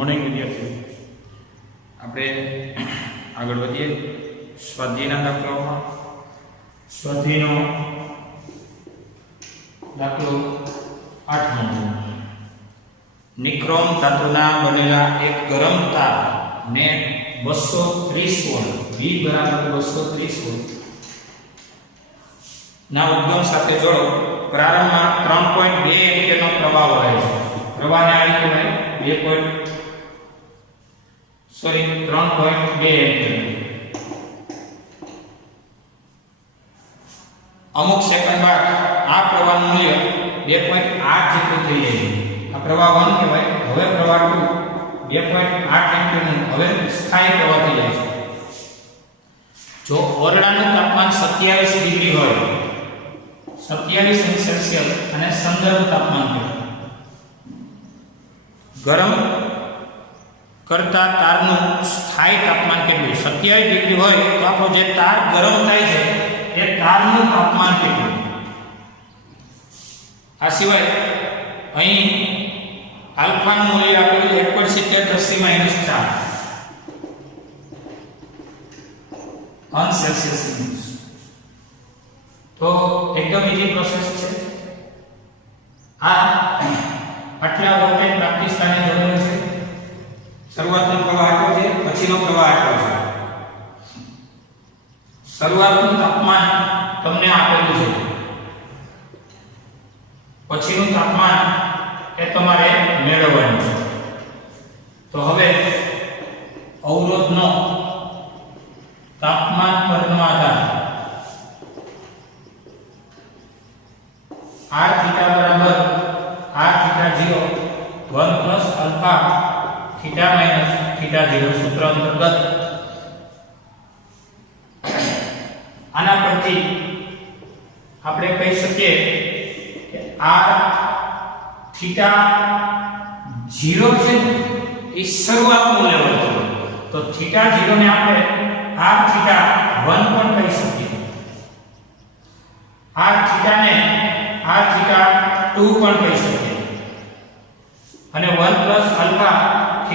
Morning વિદ્યાર્થીઓ, આપણે આગળ વધીએ સ્વાધ્યાયના દાખલાઓમાં. સ્વાધ્યાયનો દાખલો 8મો. નિક્રોમ ધાતુના બનેલા એક ગરમ તારને 230 વોલ્ટ V બરાબર 230 વોલ્ટ ના ઉદ્ગમ સાથે જોડો. પ્રારંભમાં 3.2 એમ્પિયરનો પ્રવાહ વહે છે. પ્રવાહને આ રીતે વહે 3.2 એમ્પિયર. અમુક સેકન્ડ બાદ આ પ્રવાહનું મૂલ્ય 2.8 જેટલું થઈ જાય છે. આ પ્રવાહ 1 કહેવાય. હવે પ્રવાહ 2 2.8 એમ્પિયરનું હવે સ્થાયી પ્રવાહ થઈ જાય છે. જો ઓરડાનું તાપમાન 27 ડિગ્રી હોય, 27 સેલ્સિયસ અને સંદર્ભ તાપમાન કહેવાય. ગરમ કરતા તારનું સ્થાયી તાપમાન કેટલું? 27 ડિગ્રી હોય તો આપણો જે તાર ગરમ થાય છે એ તારનું તાપમાન કેટલું? આ સિવાય અહીં આલ્ફાનું મૂલ્ય આપેલું 1.70 × 10⁻⁴ સેલ્સિયસ. તો એકદમ ઈઝી પ્રોસેસ છે. આ આટલા વોલ્ટેજ પ્રાપ્તિ સ્થાને જોડેલું છે. શરૂઆતનો પ્રવાહ આટલો છે, પછીનો પ્રવાહ આટલો છે. શરૂઆતનું તાપમાન તમને આપેલું છે, પછીનું તાપમાન એ તમારે મેળવવાનું છે. તો હવે અવરોધનો તાપમાન પરનો આધાર r θ બરાબર r θ0 1 + alpha θ - θ0 સૂત્ર અંતર્ગત આના પરથી આપણે કહી શકીએ કે r θ0 છે એ શરૂઆતનું લેવલ છે. તો θ0 ને આપણે r θ1 પણ કહી શકીએ. r θ ને r θ2 પણ કહી શકીએ. અને 1 + alpha θ - θ0.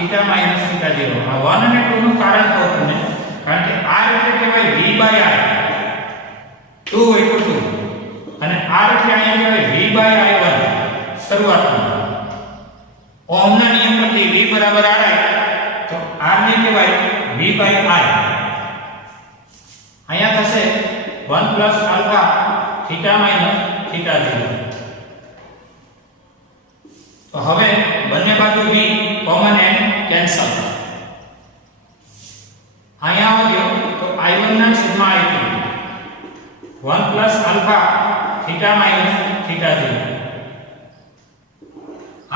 આ 1 અને 2 નું કારણ કહું તમને, કારણ કે r એટલે કહેવાય v/i, 2 * 2, અને r એટલે અહીંયા કહેવાય v/i1 શરૂઆતમાં. ઓહમના નિયમ પરથી v બરાબર r i, તો r ને કહેવાય v/i. અહીંયા થશે 1 + alpha θ - θ0. તો હવે બંને બાજુ v કોમન એન્ડ કેન્સલ. અહીંયા આવ્યો તો i1 ના છેદમાં i2 1 + alpha θ - θ0.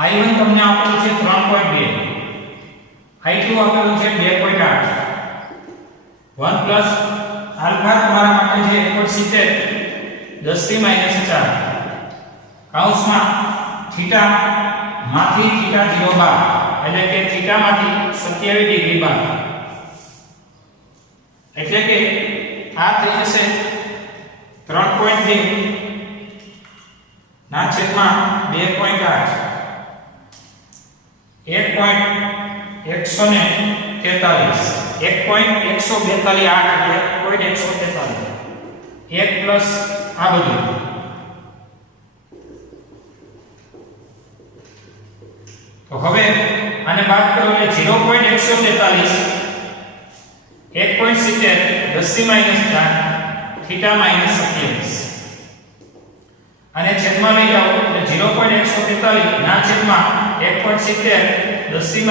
i1 તમને આપેલું છે 3.2, i2 આપેલું છે 2.8. 1 + alpha તમારા માટે છે 1.70 10⁻⁴ કૌંસમાં θ માંથી θ0 બાદ, એટલે કે θ માંથી 27 ડિગ્રી બાદ. એટલે કે આ થઈ જશે 3.2 ના છેદમાં 2.8 1.143 1.142 એટલે 1.143 1 પ્લસ આ બધું. તો હવે આને બાદ કરો એટલે 0.143 1.70 10⁻⁴ θ - 27. અને છેદમાં લઈ જાઓ એટલે 0.143 ના છેદમાં 1.70 10⁻⁴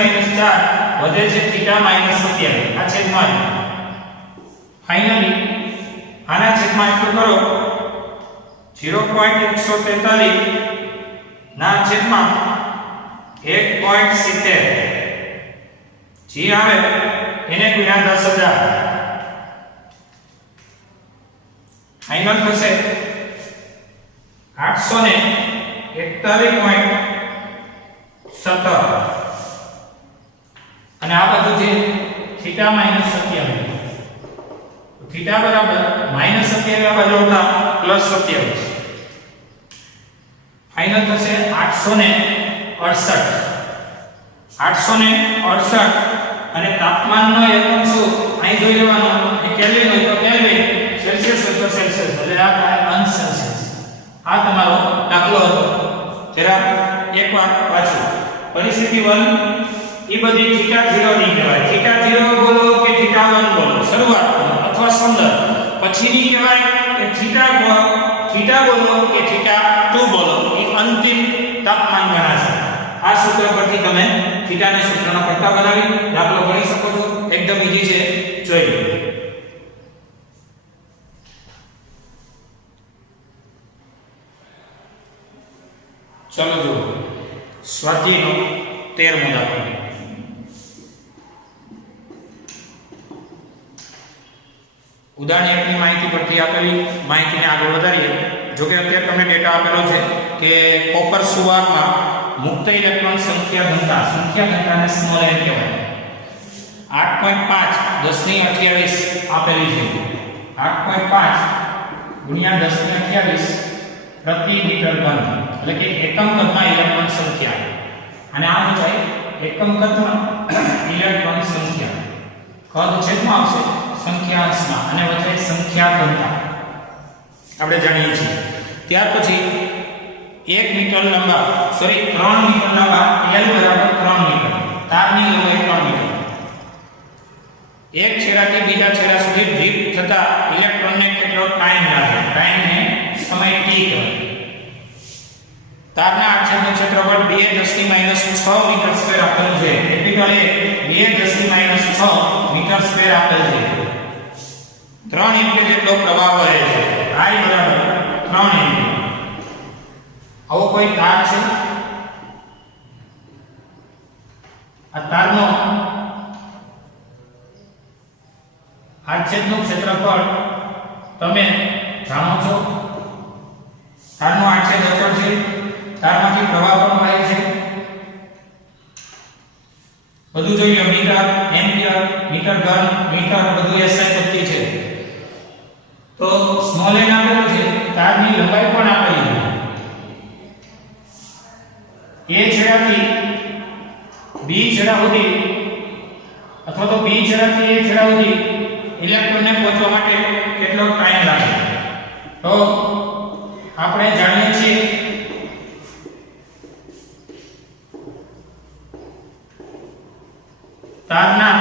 વધે છે θ - 27. આ છેદમાં ફાઇનલી આના છેદમાં એટલું કરો 0.143 ના છેદમાં 1.70 જે આવે એને ગુણ્યા 10,000. ફાઇનલ થશે 841.17. અને આ બધું છે θ - 27. θ બરાબર -27 આ બાજુ આવતા +27. ફાઇનલ થશે 868. 868 અને તાપમાનનો એકમ શું અહીં જોઈ લેવાનો એ કેલ્વિન હોય તો કેલ્વિન સેલ્સિયસ હોય તો સેલ્સિયસ એટલે આ થાય અંશ સેલ્સિયસ આ તમારો દાખલો હતો જરા એકવાર પાછું પરિસ્થિતિ 1 એ બધી θ0 ની કહેવાય θ0 બોલો કે θ1 બોલો શરૂઆત અથવા સંદર્ભ પછીની કહેવાય કે θ બોલો કે θ2 બોલો એ અંતિમ તાપમાન ગણાશે આ સૂત્ર પરથી તમે થીટા ને સૂત્રનો કરતા બનાવી દાખલો ગણી શકો છો એકદમ ઈઝી છે જોઈ લો ચલો જો સ્વાધ્યાયનો 13મો દાખલો ઉદાહરણ 1 ની માહિતી પરથી આપેલી માહિતીને આગળ વધારીએ જો કે અત્યારે તમને ડેટા આપેલો છે કે કોપર સુવાહકમાં મુક્ત ઇલેક્ટ્રોન સંખ્યા ઘનતાને સ્મોલ n કહેવાય 8.5 10 ની 28 આપેલી છે 8.5 ગુણ્યા 10 ની 28 પ્રતિ મીટર ઘન એટલે કે એકમ કદમાં ઇલેક્ટ્રોન સંખ્યા અને આ શું થાય એકમ કદમાં ઇલેક્ટ્રોન સંખ્યા કદ છેદમાં આવશે સંખ્યા અંશમાં અને વચ્ચે સંખ્યા ઘનતા આપણે જાણીએ છીએ ત્યાર પછી 1 મીટર લાંબા 3 મીટર લાંબા L બરાબર 3 મીટર તારની લંબાઈ 3 મીટર એક છેડાથી બીજા છેડા સુધી ડ્રીફ્ટ થતા ઇલેક્ટ્રોનને કેટલો ટાઈમ લાગે ટાઈમને સમય t કહેવાય તારના આછેદનું ક્ષેત્રફળ 2 10 ની -6 મીટર સ્ક્વેર આપેલ છે કેપિટલ A 2 10 ની -6 મીટર સ્ક્વેર આપેલ છે 3 એમ્પીયર જેટલો પ્રવાહ વહે છે I બરાબર 3 એમ્પીયર આવો કોઈ તાર છે આ તારનો આછેદનું ક્ષેત્રફળ તમે જાણો છો તારનો આછેદ અચળ છે તારમાંથી પ્રવાહ પણ વહે છે બધું જોઈએ મીટર એમ્પિયર મીટર ઘન મીટર બધું SI પદ્ધતિ છે તો સ્મોલ n આપેલો છે તારની લંબાઈ પણ આપેલી છે A છેડાથી B છેડા સુધી અથવા તો B છેડાથી A છેડા સુધી ઇલેક્ટ્રોનને પહોંચવા માટે કેટલો ટાઈમ લાગે તો આપણે જાણીએ છીએ તારના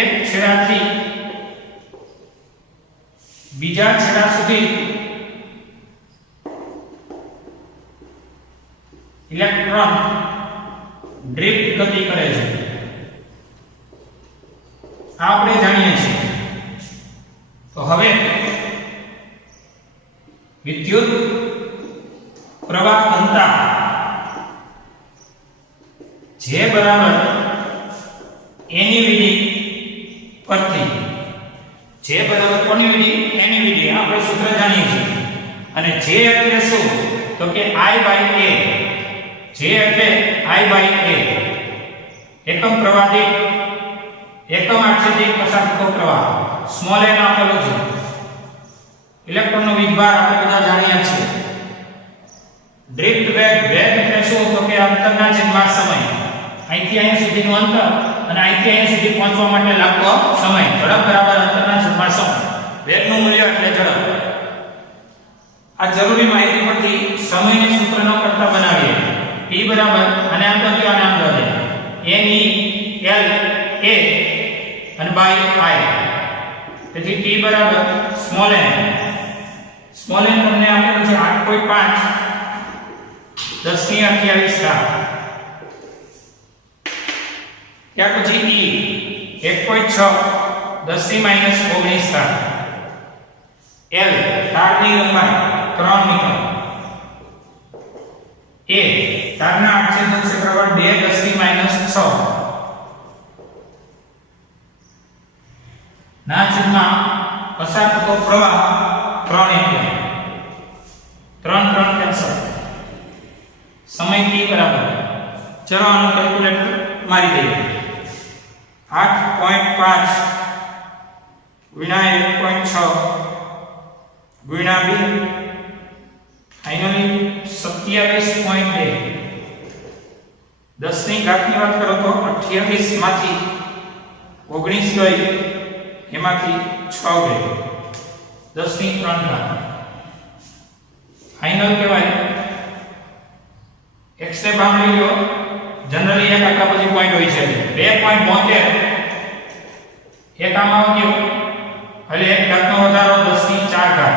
એક છેડાથી બીજા છેડા સુધી ઇલેક્ટ્રોન ડ્રિફ્ટ ગતિ કરે છે આપણે જાણીએ છીએ તો હવે વિદ્યુત પ્રવાહ ઘનતા J બરાબર એની વિધિ પરથી J બરાબર કોની વિધિ એની વિધિ આપણે સૂત્ર જાણીએ છીએ અને J એટલે શું તો કે I/A J એટલે I/A એકમ પ્રવાહ દીઠ એકમ આછેદથી પસાર થતો પ્રવાહ સ્મોલ n આપેલો છે ઇલેક્ટ્રોનનો વીજભાર આપણે બધા જાણીએ છીએ ડ્રિફ્ટ વેગ એટલે શું તો કે અંતરના છેદમાં સમય અહીંથી અહીં સુધીનું અંતર અને અહીંથી અહીં સુધી પહોંચવા માટે લાગતો સમય ઝડપ બરાબર અંતરના છેદમાં સમય વેગનું મૂલ્ય એટલે ઝડપ આ જરૂરી માહિતી પરથી સમયને સૂત્રનો કરતા બનાવીએ t બરાબર અને આમ તો કયો નામ દો દે n e l a અને બાય I તેથી t બરાબર સ્મોલ n તમને આપેલું છે 8.5 10 ની 28 ઘાત ત્યાર પછી E 1.6 10 ની -19 ઘાત L તારની લંબાઈ 3 મીટર A તારના આછેદનું ક્ષેત્રફળ 2 10 ની -6 ના છેદમાં પસાર થતો પ્રવાહ 3 એમ્પિયર 3 કેન્સલ સમય t બરાબર ચલો આનું કેલ્ક્યુલેટર મારી દઈએ 8.5 ગુણ્યા 1.6 ગુણ્યા 2 ફાઇનલી 27.2 10 ની ઘાતની વાત કરો તો 28 માંથી 19 ગઈ, એમાંથી 6 ગઈ, 10 ની 3 ઘાત ફાઇનલ કહેવાય. x ને ભાગ લઈ લો, જનરલી એક આખા પછી પોઈન્ટ હોય છે 2.72 એક આમાં આવ્યો એટલે એક ઘાતનો વધારો 10 ની 4 ઘાત,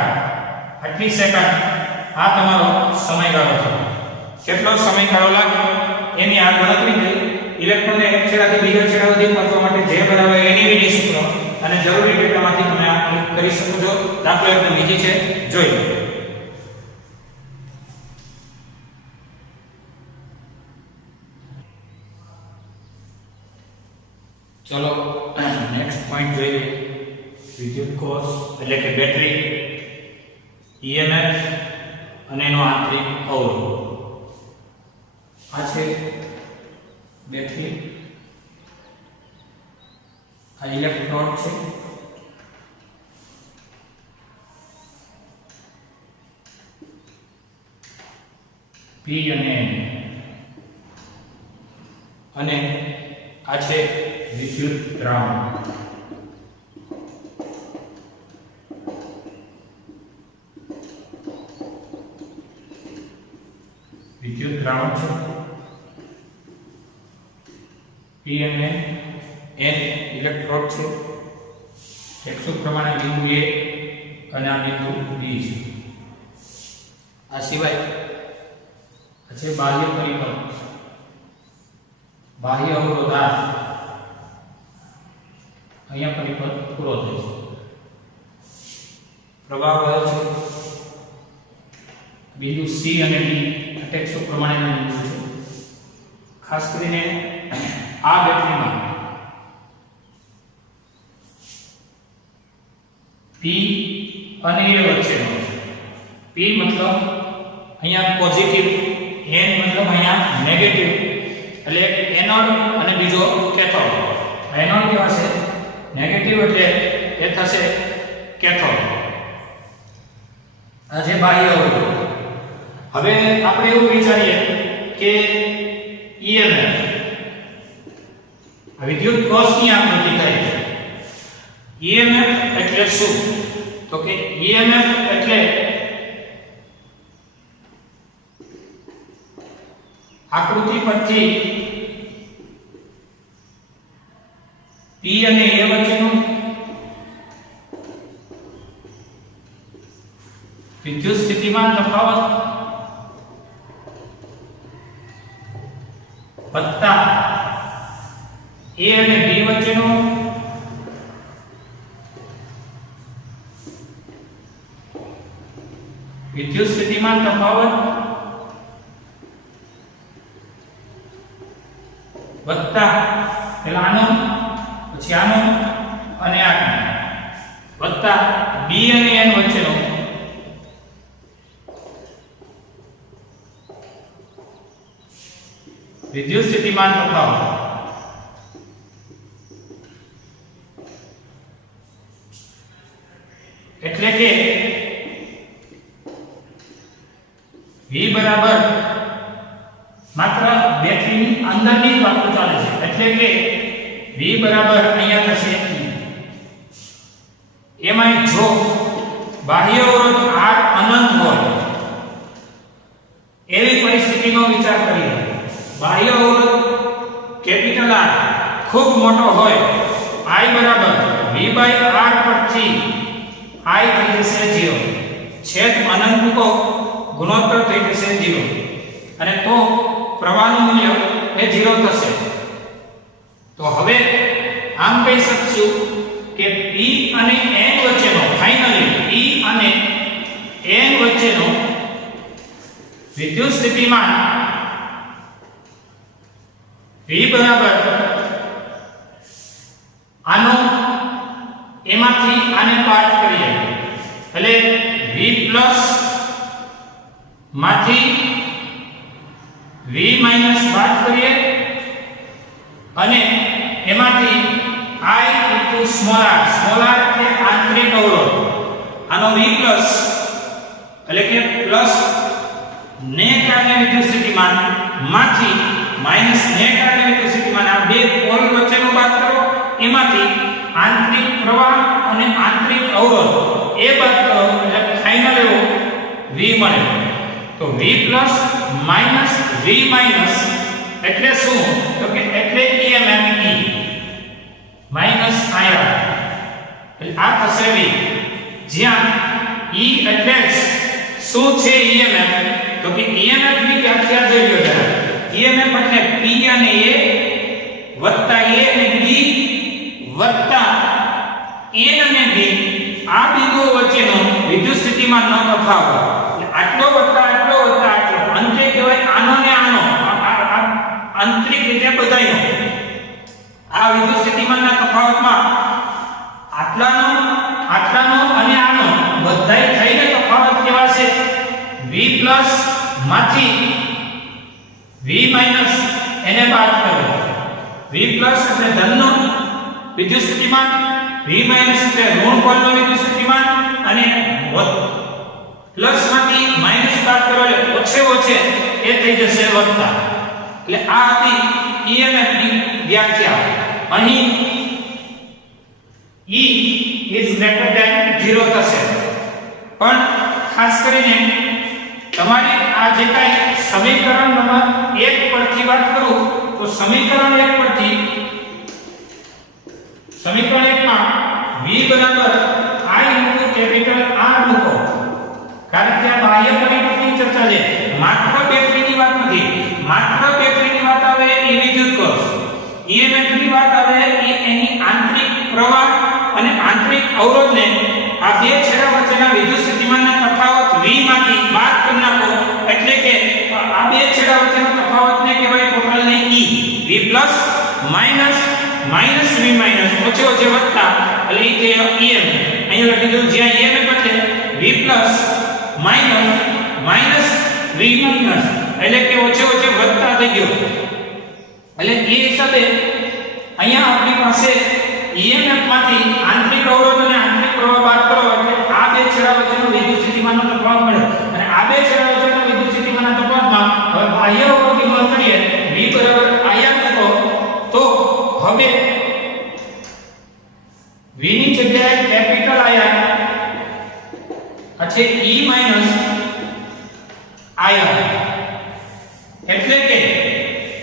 આટલી સેકન્ડ આ તમારો સમયગાળો છે. કેટલો સમયગાળો લાગ્યો એની આ ગણતરી થઈ. ઇલેક્ટ્રોનને એક છેડાથી બીજા છેડા સુધી પહોંચવા માટે જે બરાબર એનીવીડી સૂત્ર અને જરૂરી ડેટામાંથી તમે આ કરી શકો છો. દાખલો એકદમ ઈઝી છે, જોઈ લો. ચલો નેક્સ્ટ પોઈન્ટ જોઈએ. વિદ્યુત કોષ એટલે કે બેટરી, EMF અને એનો આંતરિક અવરોધ. આ છે બેટરી, આ ઇલેક્ટ્રોડ છે, P અને N, અને આ છે વિદ્યુત દ્રાવણ. વિદ્યુત દ્રાવણ છે P અને N ઇલેક્ટ્રોડ છે. એકસૂત્ર પ્રમાણે બિંદુ A અને આ બિંદુ B છે. આ સિવાય આ છે બાહ્ય પરિપથ, બાહ્ય અવરોધાર. અહીંયા પરિપથ પૂરો થાય છે. પ્રવાહ વહે છે. બિંદુ C અને D એકસૂત્ર પ્રમાણેના બિંદુ છે. ખાસ કરીને આ બેટરીમાં P અને A વચ્ચેનો P મતલબ અહીંયા પોઝિટિવ, N મતલબ અહીંયા નેગેટિવ, એટલે એક એનોડ અને બીજો કેથોડ. એનોડ કેવા છે? નેગેટિવ, એટલે એ થશે કેથોડ. આ જે બાહ્ય અવરોધ. હવે આપણે એવું વિચારીએ કે EMF વિદ્યુત કોષની આકૃતિ થાય છે. EMF એટલે શું? તો કે EMF એટલે આકૃતિ પરથી P અને A વચ્ચેનું વિદ્યુત સ્થિતિમાન તફાવત વત્તા A અને B વચ્ચેનો વિદ્યુત સ્થિતિમાન તફાવત વત્તા પેલા આનો, પછી આનો અને આનો, વત્તા B અને N વચ્ચેનો વિદ્યુત સ્થિતિમાન તફાવત. એટલે કે V બરાબર માત્ર બેટરીની અંદરની વાતો ચાલે છે. એટલે કે V બરાબર અહીંયા થશે એમાં જો બાહ્ય અવરોધ R અનંત હોય એવી પરિસ્થિતિનો વિચાર કરીએ. બાહ્ય અવરોધ કેપિટલ R ખૂબ મોટો હોય, I બરાબર V/R પરથી I થઈ જશે 0, છેદ અનંત મૂકો, ગુણોત્તર થઈ જશે 0, અને તો પ્રવાહનું મૂલ્ય એ 0 થશે. તો હવે આમ કહી શકશું કે P અને N વચ્ચેનો ફાઇનલી P અને N વચ્ચેનો વિદ્યુત સ્થિતિમાન V બરાબર આનો એમાંથી આને પાર્ટ કરીએ એટલે V પ્લસ માંથી V માઈનસ બાદ કરીએ અને એમાંથી I into small r એટલે આંતરિક અવરોધ, આનો V પ્લસ એટલે કે પ્લસ ને કારણે વિદ્યુત સ્થિતિમાન માંથી માઈનસ નેટ આંતરિક વિદ્યુતસ્થિતિમાન આ બે પોલ વચ્ચેનો બાદ કરો, એમાંથી આંતરિક પ્રવાહ અને આંતરિક અવરોધ એ બાદ કરો એટલે ફાઇનલ એવો V મળે. તો V માઈનસ V માઈનસ એટલે શું? તો કે એટલે EMF E માઈનસ IR એટલે આ થશે V, જ્યાં E એટલે શું છે EMF? તો કે EMF ની વ્યાખ્યા જોઈ લો જરા. EMF એટલે P અને A વત્તા A અને B વત્તા N અને B આ બિંદુઓ વચ્ચેનો વિદ્યુત સ્થિતિમાનનો તફાવત. આટલો વત્તા આટલો વત્તા આટલો અંતે કહેવાય આનો ને આનો આંતરિક રીતે બધાયનો આ વિદ્યુત સ્થિતિમાનના તફાવતમાં આટલાનો અને આનો બધાય થઈને તફાવત કહેવાશે V+ માંથી V- એને બાદ કરો. V+ એટલે ધનનો વિદ્યુત સ્થિતિમાન, V- એટલે ઋણ પોલનો વિદ્યુત સ્થિતિમાન અને પ્લસ માંથી માઈનસ બાદ કરો એટલે ઓછે એ થઈ જશે વત્તા. એટલે આ હતી EMF ની વ્યાખ્યા. અહીં E is greater than 0 થશે. પણ ખાસ કરીને તમારી આ જે કાંઈ સમીકરણ નંબર 1 પરથી વાત કરું તો સમીકરણ 1 પરથી સમીકરણ 1 માં V બરાબર I into capital R મૂકો. કારણ કે આ બાહ્ય પરિપથની ચર્ચા છે, માત્ર બેટરીની વાત નથી. માત્ર બેટરીની વાત આવે એ વિદ્યુત કોષ, EMF ની વાત આવે એ એની આંતરિક પ્રવાહ અને આંતરિક અવરોધને આ બે છેડા વચ્ચેના વિદ્યુત સ્થિતિમાનના તફાવત V માંથી બાદ કરી નાખો એટલે કે આ બે છેડા વચ્ચેનો તફાવતને કહેવાય ટોટલને E. V+ minus V minus ઓછે વત્તા એટલે એ કે EMF. અહીંયા લખી દઉં જ્યાં EMF એટલે V+ માઈનસ V માઈનસ એટલે કે ઓછે વત્તા થઈ ગયો. એટલે એ હિસાબે અહીંયા આપણી પાસે EMF માંથી આંતરિક અવરોધ અને આંતરિક પ્રવાહ બાદ કરો એટલે આ બે છેડા વચ્ચેનો વિદ્યુત સ્થિતિમાનનો તફાવત મળે. અને આ બે છેડા વચ્ચેનો વિદ્યુત સ્થિતિમાનના તફાવતમાં હવે બાહ્ય અવરોધની ગણતરી કરીએ V બરાબર IR મૂકો તો હવે V ની જગ્યાએ કેપિટલ IR છે E માઈનસ IR એટલે કે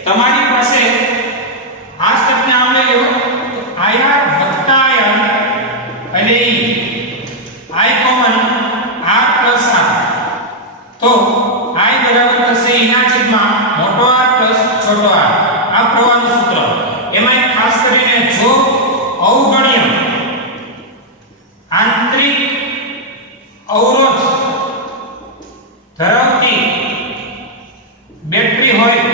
તમારી પાસે આ સ્ટેપને આવડે ગયો IR વત્તા IR અને E I common R plus R તો I બરાબર થશે E ના છેદમાં મોટો R પ્લસ છોટો R. આ પ્રવાહનું સૂત્ર. એમાં ખાસ કરીને જો અવગણ્ય આંતરિક અવરોધ ધરાવતી બેટરી હોય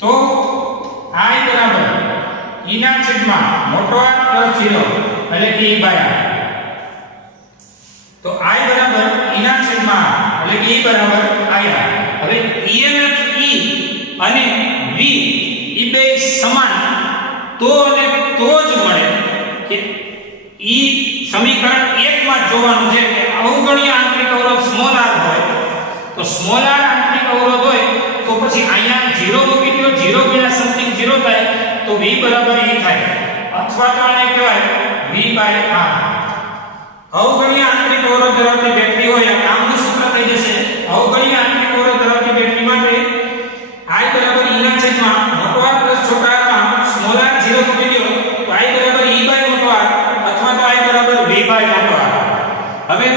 તો I બરાબર E ના છેદમાં મોટો R પ્લસ 0 એટલે કે E બાય R. તો I બરાબર E ના છેદમાં એટલે કે E બરાબર IR. હવે EMF E અને V એ બે સમાન તો અને તો જ મળે કે E સમીકરણ 1 માં જોવાનું છે કે અવગણ્ય આંતરિક અવરોધ સ્મોલ r હોય તો સ્મોલ r આંતરિક અવરોધ હોય તો પછી અહીંયા 0 મૂકી દો, 0 ગુણ્યા સમથિંગ 0 થાય તો V બરાબર E થાય અથવા તો આને કહેવાય V બાય R. અવગણ્ય આંતરિક અવરોધ ધરાવતી બેટરી હોય આ કામનું સૂત્ર થઈ જશે. અવગણ્ય આંતરિક અવરોધ ધરાવતી બેટરી માટે I બરાબર E ના છેદમાં મોટો R પ્લસ છોટો R માં સ્મોલ r 0 મૂકી દો તો I બરાબર E બાય મોટો R અથવા તો I બરાબર V બાય મોટો R. હવે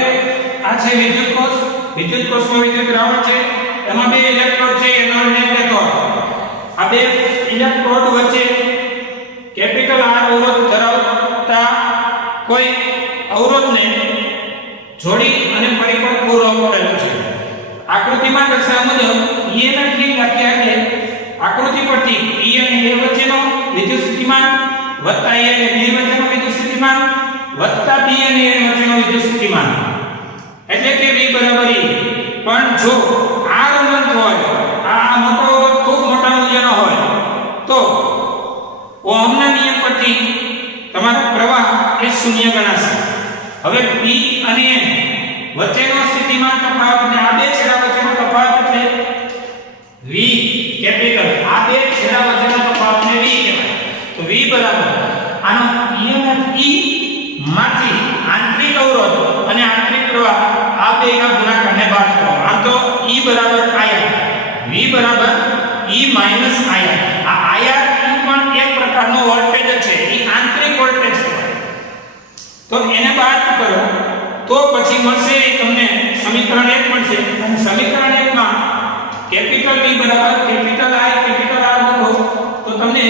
આ છે વિદ્યુત કોષમાં વિદ્યુત દ્રાવણ છે, એમાં બે ઇલેક્ટ્રોડ છે એનોડ અને કેથોડ. આ બે ઇલેક્ટ્રોડ વચ્ચે કેપિટલ R અવરોધ ધરાવતા કોઈ અવરોધને જોડી અને પરિપથ પૂરો કરેલો છે. આકૃતિમાં દર્શાવ્યા મુજબ EMF ની વ્યાખ્યા છે આકૃતિ પરથી E અને A વચ્ચેનો વિદ્યુત સ્થિતિમાન વત્તા E અને B વચ્ચેનો વિદ્યુત સ્થિતિમાન વત્તા B અને A વચ્ચેનો વિદ્યુત સ્થિતિમાન એટલે કે V બરાબર E. પણ જો R અનંત હોય, આ મોટો અવરોધ ખૂબ મોટા મૂલ્યનો હોય તો ઓહમના નિયમ પરથી તમારો પ્રવાહ એ શૂન્ય ગણાશે. હવે P અને N વચ્ચેનો સ્થિતિમાન તફાવત અને આ બે છેડા વચ્ચેનો તફાવત એટલે V V બરાબર E માઈનસ IR. આ IR પણ એક પ્રકારનો વોલ્ટેજ છે, એ આંતરિક વોલ્ટેજ કહેવાય. તો એને બાદ કરો તો પછી મળશે તમને સમીકરણ 1 મળશે. અને સમીકરણ 1 માં કેપિટલ V બરાબર કેપિટલ I કેપિટલ R મૂકો તો તમને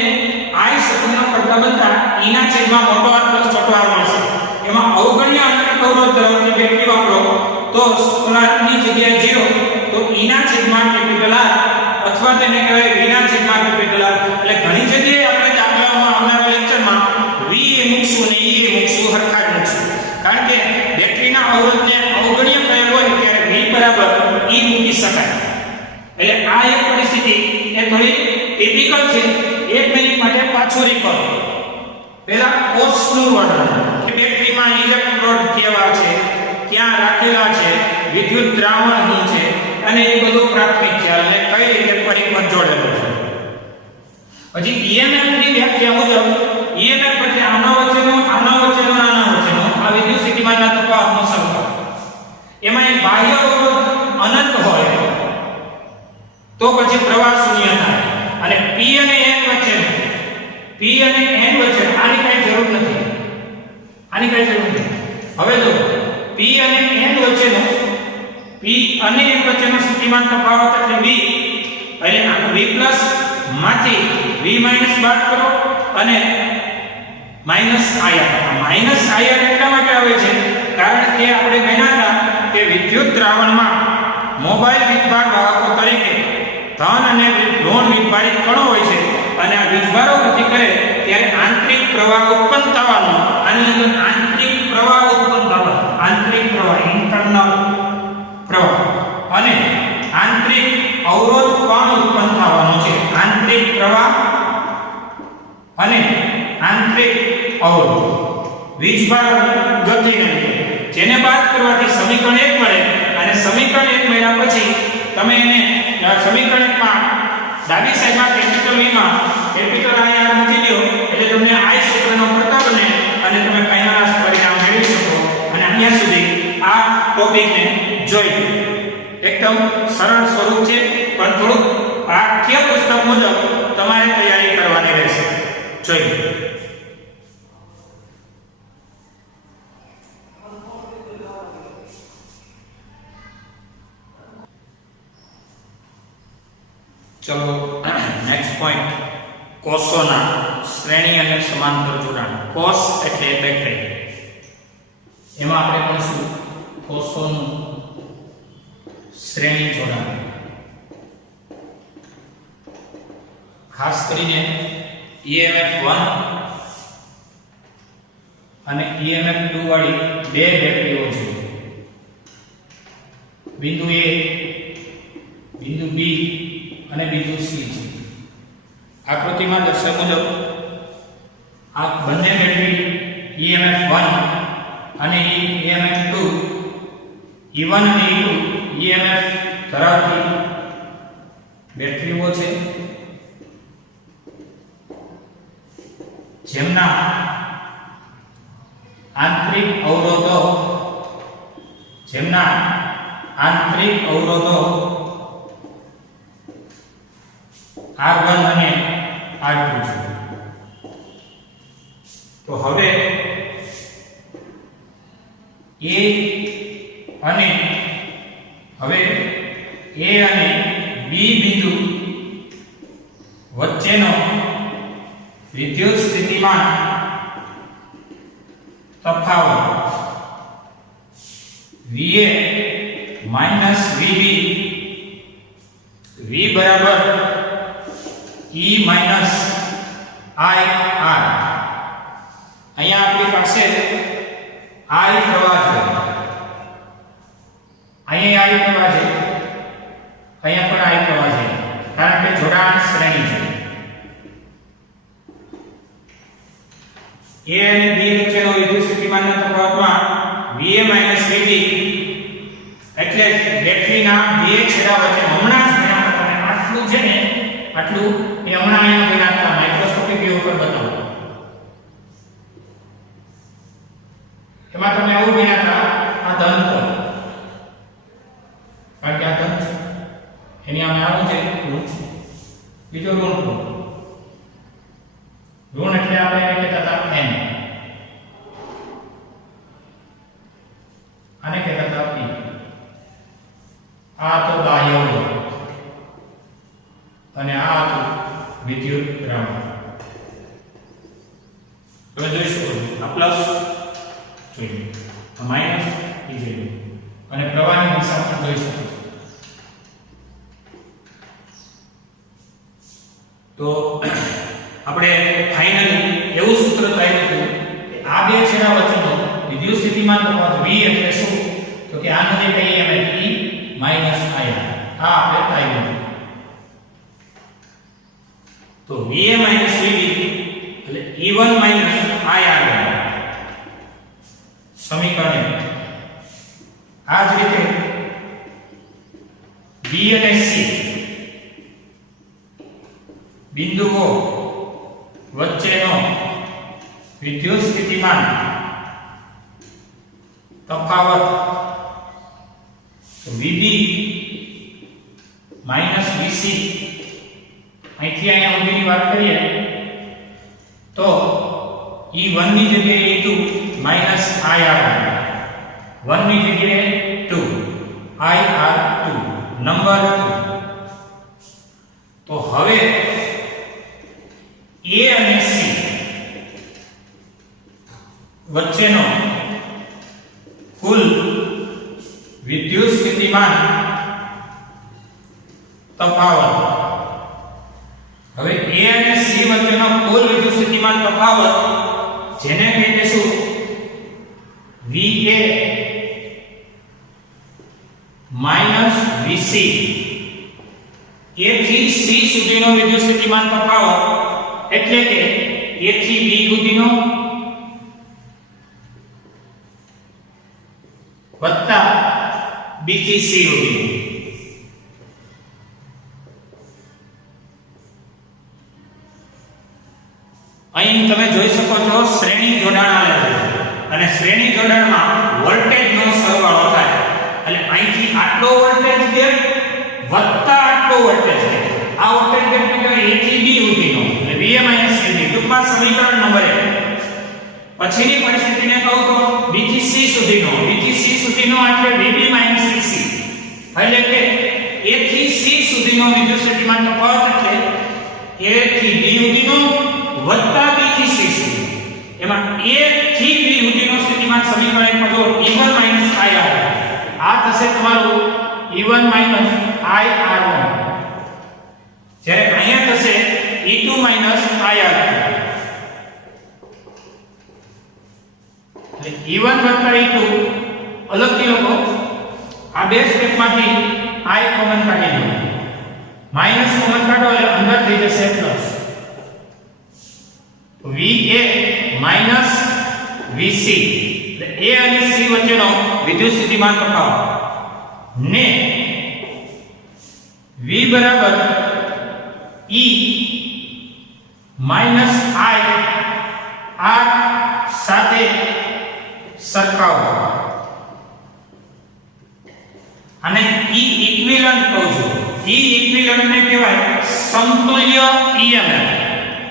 I શબ્દનો કરતા બનતા E ના છેદમાં મોટો R પ્લસ છોટો R મળશે. એમાં અવગણ્ય આંતરિક અવરોધ ધરાવતી બેટરી વાપરો તો સોલારની જગ્યાએ 0 તો E ના છેદમાં કેપિટલ R અથવા તેને કહેવાય V ના છેદમાં કેપિટલ R. એટલે ઘણી જગ્યાએ આપણે દાખલાઓમાં આવનારા લેક્ચરમાં V એ મૂકશું અને E એ મૂકશું, હરખા જ મૂકશું. કારણ કે બેટરીના અવરોધને અવગણ્ય કરેલ હોય ત્યારે V બરાબર E મૂકી શકાય. એટલે આ એક પરિસ્થિતિ એ થોડી ટિપિકલ છે. 1 મિનિટ માટે પાછું રીકોલ. પહેલા કોષનું વર્ણન, કે બેટરીમાં ઇલેક્ટ્રોડ કેવા છે, ક્યાં રાખેલા છે, વિદ્યુત દ્રાવણ શું છે, અને એ બધું પ્રાથમિક ખ્યાલ ને કઈ રીતે પરિપથ જોડેલો છે. પછી EMF ની વ્યાખ્યા મુજબ EMF એટલે આના વચ્ચેનો આના વચ્ચેનો આ વિદ્યુત સ્થિતિમાનના તફાવતનો સરવાળો. એમાં એક બાહ્ય અવરોધ અનંત હોય તો પછી પ્રવાહ શૂન્ય થાય. અને P અને N વચ્ચે આની કઈ જરૂર નથી. હવે જો P અને N વચ્ચેનો સ્થિતિમાન તફાવત એટલે V. એટલે આ V+ માંથી V- બાદ કરો અને -IR. -IR એટલા માટે આવે છે કારણ કે આપણે ગણ્યા હતા કે વિદ્યુત દ્રાવણમાં મોબાઈલ વીજભાર વાહકો તરીકે ધન અને ઋણ વીજભારિત કણો હોય છે. અને આ વીજભારો ગતિ કરે ત્યારે આંતરિક પ્રવાહ ઉત્પન્ન થવાનો, આની અંદર આંતરિક પ્રવાહ ઉત્પન્ન થવાનો, આંતરિક પ્રવાહ ઇન્ટરનલ પ્રવાહ, અને આંતરિક અવરોધ પણ ઉત્પન્ન થવાનો છે. આંતરિક પ્રવાહ અને આંતરિક અવરોધ વીજભાર ગતિને લીધે, જેને બાદ કરવાથી સમીકરણ 1 મળે. અને સમીકરણ 1 મળ્યા પછી તમે એને સમીકરણ 1 માં ડાબી સાઈડમાં કેપિટલ V માં કેપિટલ IR મૂકી દો એટલે તમને I સૂત્રનો કરતા બને અને તમે ફાઇનલ પરિણામ મેળવી શકો. અને અહીંયા સુધી આ ટોપિકને જોઈ લો. એકદમ સરળ સ્વરૂપ છે, પણ થોડું પાઠ્ય પુસ્તક મુજબ તમારે તૈયારી કરવાની રહેશે. જોઈ લો. ચલો નેક્સ્ટ પોઈન્ટ, કોષોના શ્રેણી અને સમાંતર જોડાણ. કોષ એટલે બેટરી. એમાં આપણે ભણીશું કોષોનું શ્રેણી જોડાણ. ખાસ કરીને EMF 1 અને EMF 2 વાળી બે બેટરીઓ છે. બિંદુ A, બિંદુ B અને બિંદુ C છે. આકૃતિમાં દર્શાવ્યા મુજબ આ બંને બેટરી EMF 1 અને EMF 2, E1 અને E2 EMF ધરાવતી બેટરીઓ છે, જેમના આંતરિક અવરોધો R1 અને R2 છે. તો હવે A અને B બિંદુ વચ્ચેનો વિદ્યુત સ્થિતિમાન તફાવત VA માઈનસ VB, V બરાબર E માઈનસ IR. અહીંયા આપણી પાસે I પ્રવાહ છે, અહીંયા I પ્રવાહ છે, અહીંયા પણ I પ્રવાહ છે, કારણ કે જોડાણ શ્રેણી છે. A અને B વચ્ચેનો વિદ્યુત સ્થિતિમાનના તફાવતમાં VA માઈનસ VB એટલે બેટરીના બે છેડા વચ્ચે હમણાં જ આટલું છે ને, આટલું એ હમણાં અહીંયા બનાવતા માઇક્રોસ્કોપિક વ્યૂ ઉપર બતાવો. એમાં તમે આવું બનાવતા આ ધન પર, કારણ કે આ ધન છે, એની આમે આવું છે ઋણ છે, બીજો ઋણ ઋણ એટલે આપણે એને કહેતા હતા n, આને કહેતા હતા p. આ તો બાહ્ય અવરોધ અને આ તો વિદ્યુત ભ્રામક. હવે જોઈ શકો છો આ પ્લસ જોઈએ, આ માઈનસ એ જોઈએ, અને પ્રવાહની દિશા પણ જોઈ શકો છો. તો આપણે ફાઇનલી એવું સૂત્ર તૈયાર કર્યું કે આ બે છેડા વચ્ચેનો વિદ્યુત સ્થિતિમાન તફાવત V એટલે શું? તો કે આને જે કહીએ અમે E માઈનસ IR, આ આપણે તૈયાર કર્યું. તો VA માઈનસ VB એટલે E1 માઈનસ IR સમીકરણ. આ જ રીતે B અને C બિંદુઓ વચ્ચેનો વિદ્યુત સ્થિતિમાન તફાવત VB માઈનસ VC, અહીંથી અહીંયા સુધીની વાત કરીએ તો E1 ની જગ્યાએ E2 માઈનસ IR, 1 ની જગ્યાએ 2 IR2 નંબર 2. તો હવે A અને C વચ્ચેનો કુલ વિદ્યુત સ્થિતિમાન તફાવત, હવે A અને C વચ્ચેનો કુલ વિદ્યુત સ્થિતિમાન તફાવત જેને કહીશું VA માઈનસ VC, A થી C સુધીનો વિદ્યુત સ્થિતિમાન તફાવત એટલે કે A થી B સુધીનો વત્તા B થી C સુધીનો. અહીં તમે જોઈ શકો છો શ્રેણી જોડાણ આલેલ છે અને શ્રેણી જોડાણમાં વોલ્ટેજનો સરવાળો થાય એટલે અહીંથી આટલો વોલ્ટેજ ગેપ વત્તા આટલો વોલ્ટેજ ગેપ, આ વોલ્ટેજ ગેપ એટલે A થી B સુધીનો એટલે VA માઈનસ VB, ટૂંકમાં સમીકરણ નંબર 1. પછીની પરિસ્થિતિને કહું તો B થી C સુધીનો, B થી C સુધીનો એટલે VB માઈનસ VC, એટલે કે A થી C સુધીનો વિદ્યુત સ્થિતિમાન તફાવત એટલે A થી B સુધીનો વત્તા B થી C સુધી. એમાં A થી B સુધીનો સ્થિતિમાન સમીકરણમાં જો E1 માઈનસ IR, આ થશે તમારું E1 માઈનસ IR1, જ્યારે અહીંયા થશે E2 માઈનસ IR2. એટલે E1 વત્તા E2 અલગથી લખો, આ બે સ્ટેપમાંથી I કોમન કાઢી દો, માઈનસ કોમન કાઢો એટલે અંદર થઈ જશે પ્લસ. VA માઈનસ VC એટલે A અને C વચ્ચેનો વિદ્યુત સ્થિતિમાન તફાવત ને V બરાબર E માઈનસ I R સાથે સરખાવો, અને E ઇક્વિવેલન્ટ કહું છું. E ઇક્વિવેલન્ટ ને કહેવાય સમતુલ્ય EMF.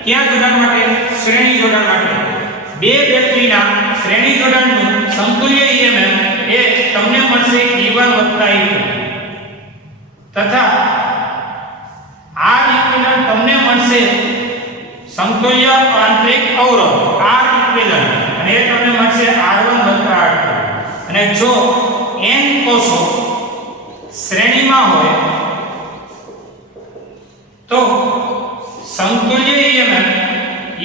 ક્યાં જોડાણ માટે? શ્રેણી જોડાણ માટે. બે બેટરીના શ્રેણી જોડાણનું સમતુલ્ય EMF એ તમને મળશે E1 વત્તા E2 તથા R ઇક્વિવેલન્ટ તમને મળશે સમતુલ્ય આંતરિક અવરોધ R ઇક્વિવેલન્ટ, અને એ તમને મળશે R1 વત્તા R2. અને જો n કોષો શ્રેણીમાં હોય તો સમતુલ્ય EMF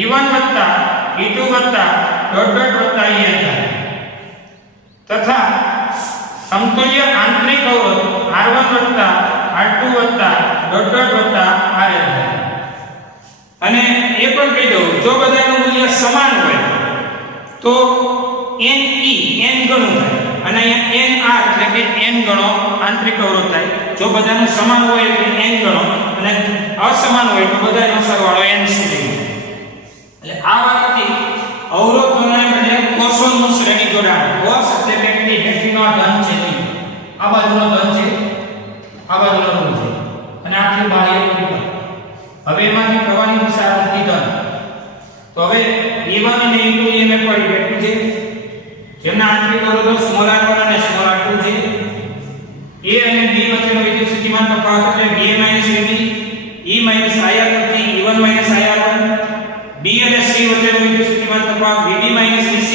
E1 વત્તા E2 વત્તા ડોટ ડોટ વત્તા EN થાય તથા સમતુલ્ય આંતરિક અવરોધ R1 વત્તા R2 વત્તા ડોટ ડોટ વત્તા RN થાય. અને એ પણ કહી દઉં, જો બધાનું મૂલ્ય સમાન હોય તો NE n ગણું થાય, અને અહીંયા NR એટલે કે n ગણો આંતરિક અવરોધ થાય. જો બધાનું સમાન હોય એટલે n ગણો, અને અસમાન હોય તો બધાનો સરવાળો n સુધી. એટલે આ વાતથી અવરોધોને બદલે કોષોનું શ્રેણી જોડાણ, કોષ એટલે બેટરી, બેટરીનો ધન છે, આ બાજુનો ધન છે, આ બાજુનો ઋણ છે, C વચ્ચેનો વિદ્યુત સ્થિતિમાન તફાવત VB VC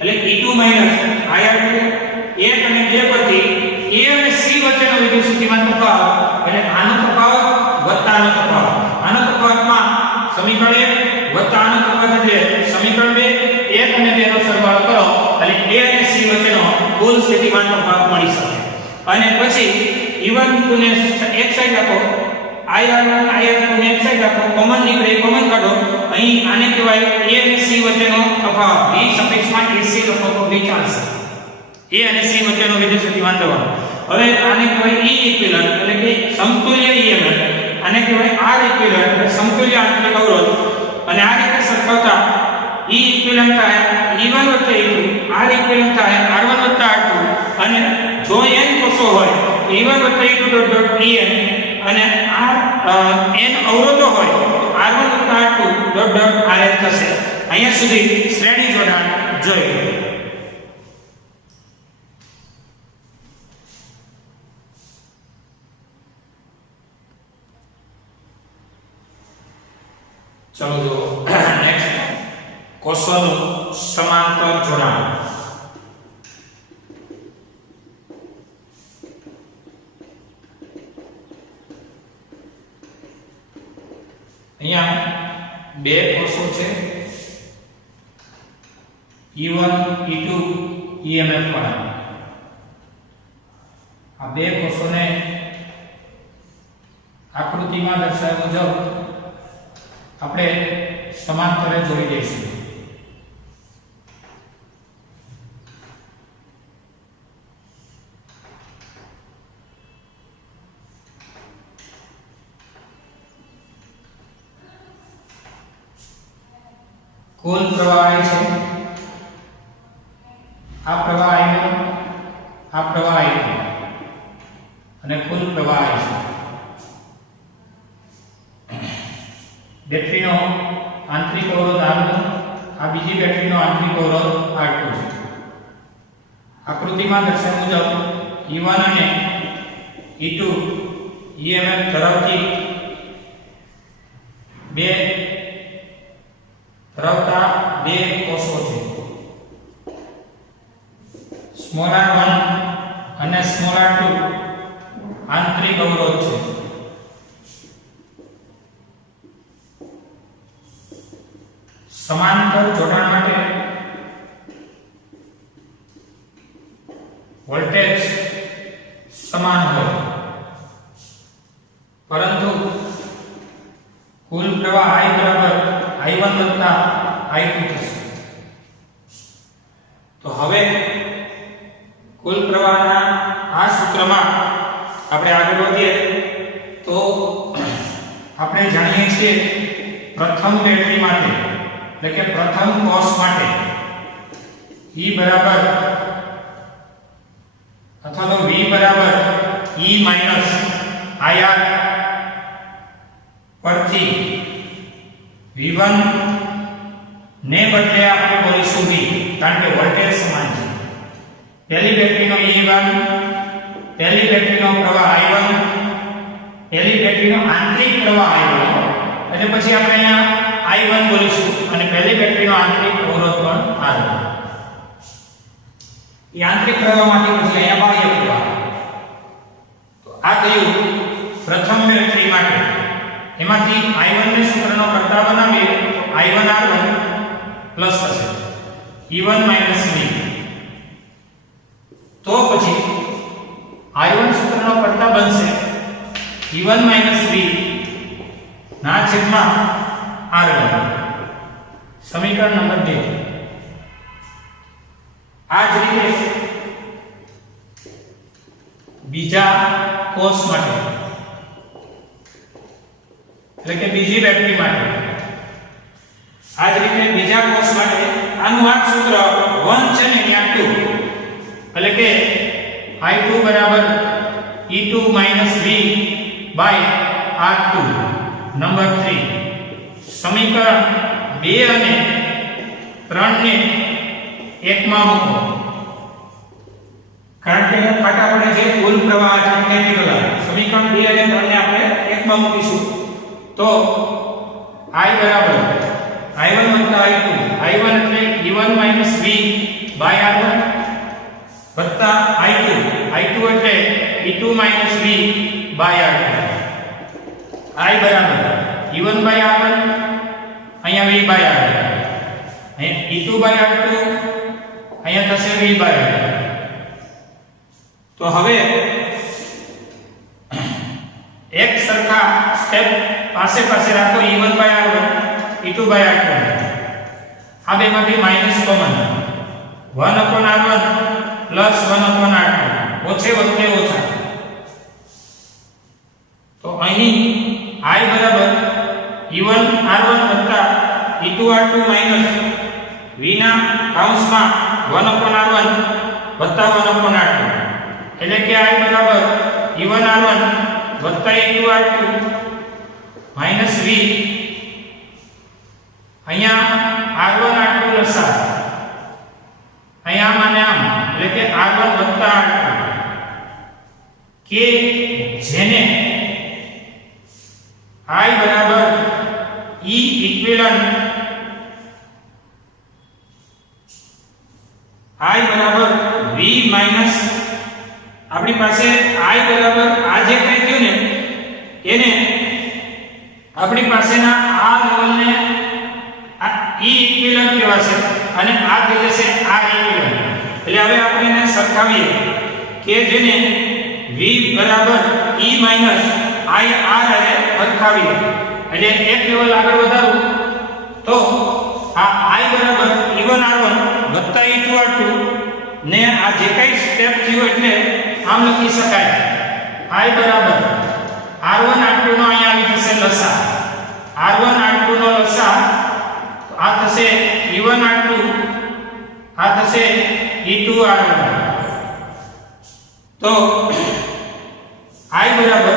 એટલે E2 IR2 1 અને 2 પરથી A અને C વચ્ચેનો વિદ્યુત સ્થિતિમાન તફાવત એટલે આનો તફાવત વત્તા આનો તફાવત. આનો તફાવતમાં સમીકરણ 1 વત્તા આનો તફાવત એટલે સમીકરણ 2 1 અને 2 નો સરવાળો કરો એટલે A અને C વચ્ચેનો કુલ સ્થિતિમાન તફાવત મળી શકે. અને પછી E1 ને એક સાઈડ રાખો, IR1 ને એક સાઈડ રાખો, કોમન નીકળે કોમન કાઢો. અહીં આને કહેવાય A અને C વચ્ચેનો તફાવત. B સફિક્સમાં AC લખો તો બી ચાલશે. A અને C વચ્ચેનો વિદ્યુત સ્થિતિમાન તફાવત. હવે આને કહેવાય E ઇક્વિવેલન્ટ એટલે કે સમતુલ્ય EMF. આને કહેવાય R ઇક્વિવેલન્ટ એટલે સમતુલ્ય આંતરિક અવરોધ. અને આ રીતે સરખાવતા E ઇક્વિવેલન્ટ થાય E1 E2, R ઇક્વિવેલન્ટ થાય R1 R2 અને જો n કોષો હોય E1 E2 En અને n અવરોધો હોય R1 R2 Rn થશે. અહીંયા સુધી શ્રેણી જોડાણ જોયું. ચલો જો નેક્સ્ટ કોષોનું સમાંતર જોડાણ. અહીંયા બે કોષો છે E1 E2 EMF વાળા. આ બે કોષોને આકૃતિમાં દર્શાવ્યા મુજબ આપણે સમાંતરે જોડી દઈશું. કુલ પ્રવાહ છે આ પ્રવાહ I1 આ પ્રવાહ I2 અને કુલ પ્રવાહ છે. બેટરીનો આંતરિક અવરોધ R1, આ બીજી બેટરીનો આંતરિક અવરોધ R2 છે. આકૃતિમાં દર્શાવ્યા મુજબ E1 અને E2 EMF ધરાવતા બે કોષો છે. r1 અને r2 આંતરિક અવરોધ છે. સમાંતર જોડાણ માટે વોલ્ટેજ સમાન હોય પરંતુ કુલ પ્રવાહ I બરાબર I1 વત્તા I2 થશે. તો હવે કુલ પ્રવાહના આ સૂત્રમાં આપણે આગળ વધીએ તો આપણે જાણીએ છીએ પ્રથમ બેટરી માટે એટલે કે પ્રથમ કોષ માટે E બરાબર અથવા તો V બરાબર E માઈનસ IR પરથી V1 ને બદલે આપણે બોલીશું V કારણ કે વોલ્ટેજ સમાન છે. પહેલી બેટરીનો E1, પહેલી બેટરીનો પ્રવાહ I1, પહેલી બેટરીનો આંતરિક પ્રવાહ I1 એટલે પછી આપણે અહીંયા I1 બોલીશું અને પહેલી બેટરીનો આંતરિક અવરોધ પણ R1. એ આંતરિક પ્રવાહમાંથી પછી અહીંયા બાહ્ય પ્રવાહ. તો આ થયું પ્રથમ બેટરી માટે. એમાંથી I1 ને સૂત્રનો કરતા બનાવીએ તો I1 R1 પ્લસ થશે E1 માઈનસ V. તો પછી I1 સૂત્રનો કરતા બનશે E1 માઈનસ V ના છેદમાં R1. સમીકરણ નંબર 2. આ જ રીતે બીજા કોષ માટે એટલે કે બીજી બેટરી માટે આ જ રીતે બીજા કોષ માટે આનું આ સૂત્ર 1 છે ને ત્યાં 2 એટલે કે I2 બરાબર E2 minus V by R2 number 3. સમીકરણ 2 અને 3 ને એકમાં મૂકો કારણ કે ફાટા પડે છે કુલ પ્રવાહ એટલે નીકળે. સમીકરણ 2 અને 3 ને આપણે એકમાં મૂકીશું તો I બરાબર I1 વત્તા I2 I1 એટલે E1 V બાય R1 વત્તા I2 I2 એટલે E2 V by R2 I બરાબર E1 બાય R1 અહીંયા V બાય R2 અહીંયા E2 બાય R2 અહીંયા થશે V બાય R2 તો હવે એક સરખા સ્ટેપ પાસે પાસે રાખો E1 by R1 E2 by R2 આ બેમાંથી minus common 1/R1 plus 1/R2 ઓછે વત્તે ઓછા તો અહીં I બરાબર E1 R1 વત્તા E2 R2 માઈનસ V ના કૌંસમાં 1/R1 વત્તા 1/R2 એટલે કે I બરાબર E1 R1 વત્તા E2 R2 માઈનસ V અહીંયા R1 R2 લસા અહીંયા માને આમ એટલે કે R1 વત્તા R2 કે જેને I બરાબર E ઇક્વિવેલન્ટ I બરાબર V માઈનસ આપણી પાસે I બરાબર આ જે કંઈ થયું ને એને આપણી પાસેના આ લેવલને આ E ઇક્વિવેલન્ટ કહેવાશે અને આ થઈ જશે R ઇક્વિવેલન્ટ એટલે હવે આપણે એને સરખાવીએ કે જેને V બરાબર E માઈનસ I R અને સરખાવીએ એટલે એક લેવલ આગળ વધારું તો આ I બરાબર E1 R1 વત્તા E2 R2 ને આ જે કંઈ સ્ટેપ થયું એટલે આમ લખી શકાય I બરાબર R1 R2 નો અહીંયા આવી જશે લસા R1 R2 નો લસા આ થશે E1 R2 આ થશે E2 R1 તો I બરાબર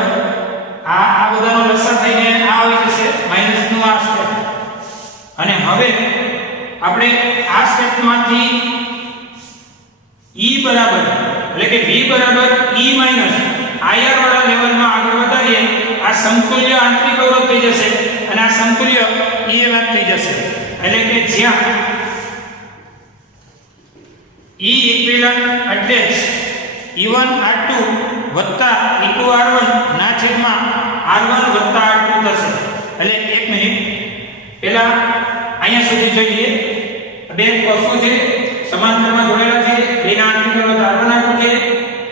આ બધાનો લસા થઈને આ આવી જશે માઈનસ નું આ સ્ટેપ અને હવે આપણે આ સ્ટેપમાંથી E બરાબર એટલે કે V બરાબર E માઈનસ IR વાળા લેવલમાં આગળ વધારીએ આ સમતુલ્ય આંતરિક અવરોધ થઈ જશે અને આ સમતુલ્ય EMF થઈ જશે એટલે કે જ્યાં E ઇક્વિવેલન્ટ એટલે E1 R2 વત્તા E2 R1 ના છેદમાં R1 વત્તા R2 થશે એટલે એક મિનિટ પહેલા અહીંયા સુધી જોઈએ બે કોષો છે સમાંતરમાં જોડેલા છે બેના આંતરિક અવરોધ R1 R2 છે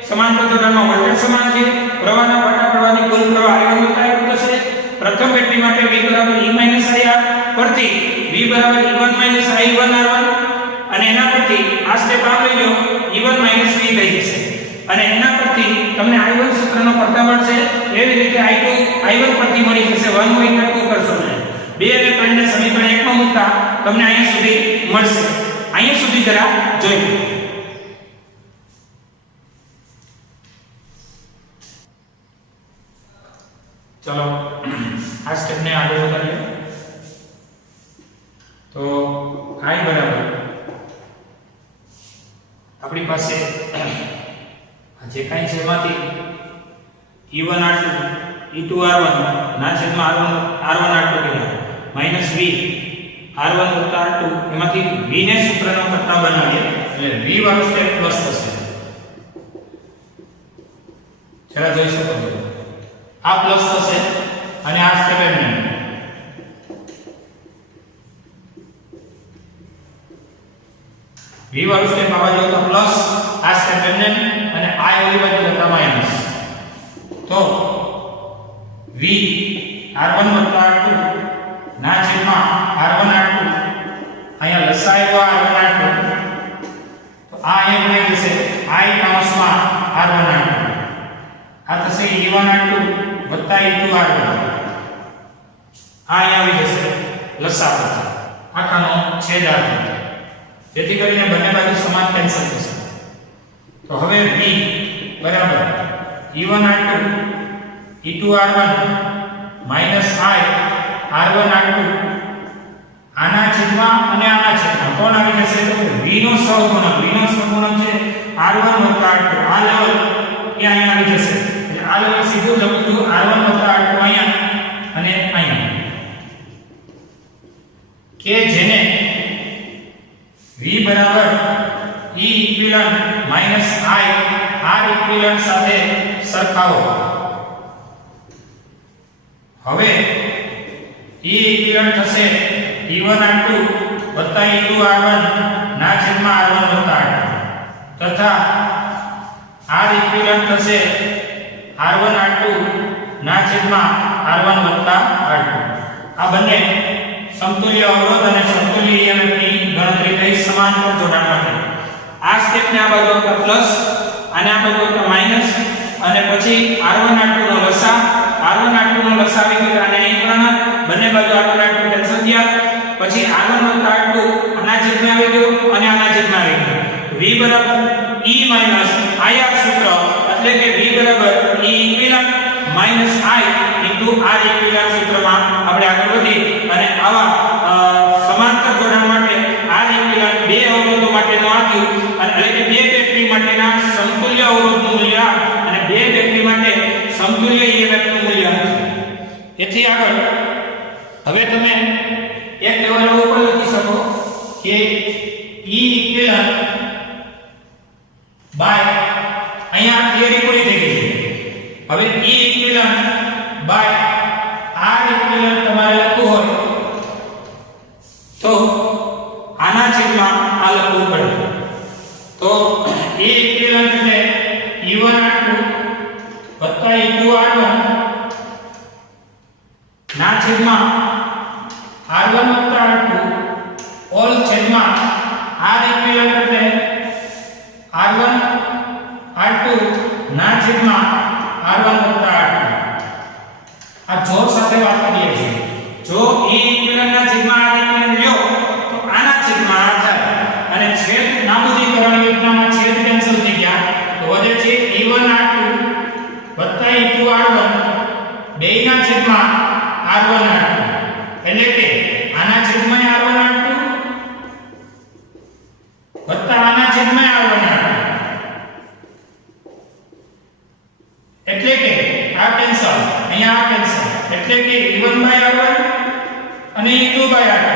સમાંતર જોડાણમાં વોલ્ટેજ સમાન છે પ્રવાહના પાટા પ્રવાહની કુલ પ્રવાહ I1 વત્તા I2 થશે પ્રથમ બેટરી માટે V બરાબર E માઈનસ IR પરથી V બરાબર E1 માઈનસ I1 R1 અને એના પરથી આ સ્ટેપ આમ લઈ લો E1 માઈનસ V થઈ જશે અને એના પરથી તમને I1 સૂત્રનો પડતા મળશે એવી રીતે I1 પરથી મળી જશે 1/2 કરશો ને 2 અને 3 ને સમીકરણ 1 માં મૂકતા તમને અહીંયા સુધી મળશે અહીંયા સુધી જરા જોઈ લો ચલો આ સ્ટેપ ને આગળ વધારીએ તો I બરાબર આપણી પાસે જે કાંઈ છે એમાંથી E1 R2 E2 R1 ના છેદમાં R1 R2 કહેવાય માઈનસ V R1 વત્તા R2 એમાંથી V ને સૂત્રનો કરતા બનાવીએ એટલે V વાળો સ્ટેપ પ્લસ થશે જરા જોઈ શકો છો આ પ્લસ થશે અને આ સ્ટેપ એમ V વાળું સ્ટેપ આવા જો તો પ્લસ આ સ્ટેપ એમ અને I ઓલી બાજુ જતા માઈનસ તો V R1 વત્તા R2 ના છેદમાં R1 R2 અહીંયા લસાયો R1 R2 તો આ એમ બની જશે I કૌંસમાં R1 R2 આ થશે E1 R2 વત્તા E2 R1 આ અહીંયા આવી જશે લસા આખાનો છેદ આવે જેથી કરીને બંને બાજુ સમાન કેન્સલ થશે તો હવે V બરાબર E1 R2 E2 R1 minus I R1 R2 આના છેદમાં અને આના છેદમાં કોણ આવી જશે તો V નો સહગુણક છે R1 વત્તા R2 આ લેવલ એ અહીંયા આવી જશે એટલે આ લેવલ સીધું લખું છું R1 વત્તા R2 અહીંયા અને અહીંયા કે i r ઇક્વિવેલન્ટ સાથે સરખાવો. હવે E ઇક્વિવેલન્ટ થશે E1 R2 વત્તા E2 R1 ના છેદમાં R1 વત્તા R2 તથા R ઇક્વિવેલન્ટ થશે R1 R2 ના છેદમાં R1 વત્તા R2. આ બંને સમતુલ્ય અવરોધ અને સમતુલ્ય EMF ની ગણતરી થઈ સમાંતર જોડાણ માટે. આ સ્ટેપ ને આ બાજુ આવતા પ્લસ અને આ બાજુ આવતા માઈનસ અને પછી R1 R2 નો લસા R1 R2 નો લસા આવી ગયો અને અહીં પણ બંને બાજુ R1 R2 કેન્સલ થયા. પછી R1 R2 આના છેદમાં આવી ગયો અને આના છેદમાં આવી ગયો. V બરાબર E માઈનસ IR સૂત્ર એટલે કે V બરાબર E equivalent minus I into R equivalent સૂત્રમાં આપણે આગળ વધી અને આવા સમાંતર જોડાણ માટે R ઇક્વિવેલન્ટ બે અવરોધો માટેનું આપ્યું અને એટલે કે બે બેટરી માટેના સમતુલ્ય અવરોધનું મૂલ્ય અને બે બેટરી માટે સમતુલ્ય EMF નું મૂલ્ય આપ્યું. એથી આગળ હવે તમે એક લેવલ ઉપર લખી શકો કે E ઇક્વિવેલન્ટ બાય અહીંયા થિયરી પૂરી થઈ ગઈ છે. હવે E equivalent by R equivalent તમારે લખવું હોય તો આના છેદમાં આ લખવું પડે. તો E ઇક્વિવેલન્ટ એટલે E1 R2 વત્તા E2 R1 ના છેદમાં R1 વત્તા R2 ઓલ છેદમાં R ઇક્વિવેલન્ટ એટલે R1 R2 ના છેદમાં R1 વત્તા R2. આ જોડ સાથે વાત કરીએ છીએ. જો E ઇક્વિવેલન્ટ ના છેદમાં R ઇક્વિવેલન્ટ લ્યો તો આના છેદમાં આ થાય અને છેદ નાબૂદીકરણ યોજનામાં છેદ કેન્સલ થઈ ગયા તો વધે છે E1 R2 વત્તા E2 R1 બેયના છેદમાં R1 R2 એટલે કે આના છેદમાં R1 R2 વત્તા આના છેદમાં R1 R2 એટલે કે આ કેન્સલ અહીંયા આ કેન્સલ એટલે કે E1 R1 અને E2 R2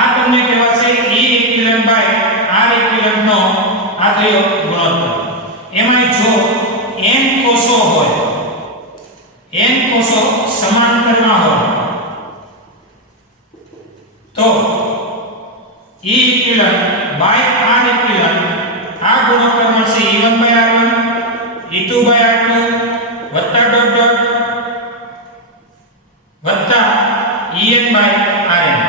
આ તમને કહેવાશે E equivalent by R equivalent નો આ થયો ગુણોત્તર. એમાં જો n કોષો હોય n કોષો સમાંતરમાં હોય તો E equivalent by R equivalent આ ગુણોત્તર મળશે E1 R1 E2 R2 વત્તા ડોટ ડોટ વત્તા En Rn.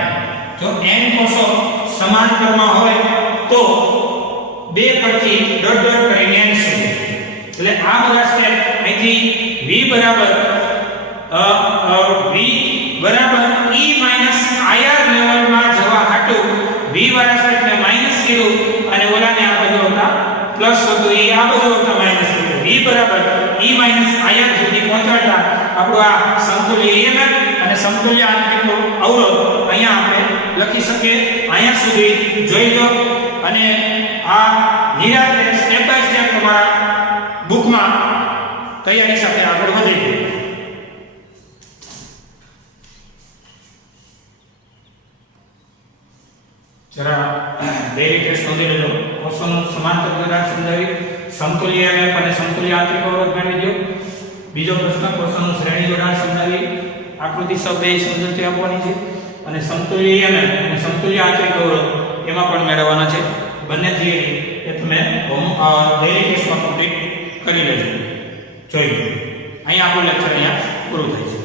જો n કોષો સમાંતરમાં હોય તો બે પરથી ડોટ ડોટ કરીને n સુધી એટલે આ બધા સ્ટેપ અહીંથી V બરાબર E માઈનસ IR લેવલમાં જવા હાટું V વાળા સ્ટેપને માઈનસ કર્યું અને ઓલાને આ બાજુ આવતા પ્લસ હતું એ આ બાજુ આવતા માઈનસ કર્યું. V બરાબર E માઈનસ IR સુધી પહોંચાડતા આપણું આ સમતુલ્ય EMF અને સમતુલ્ય આંતરિક અવરોધ અહીંયા આપણે લખી શકીએ. અહીંયા સુધી જોઈ લો અને આ નિરાંતે સ્ટેપ બાય સ્ટેપ તમારા બુકમાં તૈયારી સાથે આગળ વધી ગયું. જરા ડેરી ટેસ્ટ નોંધી લેજો. કોષોનું સમાંતર જોડાણ સમજાવી, સમતુલ્ય EMF અને સમતુલ્ય આંતરિક અવરોધ મેળવી દો. બીજો પ્રશ્ન કોષોનું શ્રેણી જોડાણ સમજાવી આકૃતિ સબ એ સમજૂતી આપવાની છે અને સમતુલ્ય EMF અને સમતુલ્ય આંતરિક અવરોધ એમાં પણ મેળવવાના છે. બંને થિયરી એ તમે ડેરી ટેસ્ટમાં કમ્પ્લીટ કરી લેજો. જોઈ લો. અહીંયા આપણું લેક્ચર અહીંયા પૂરું થાય છે.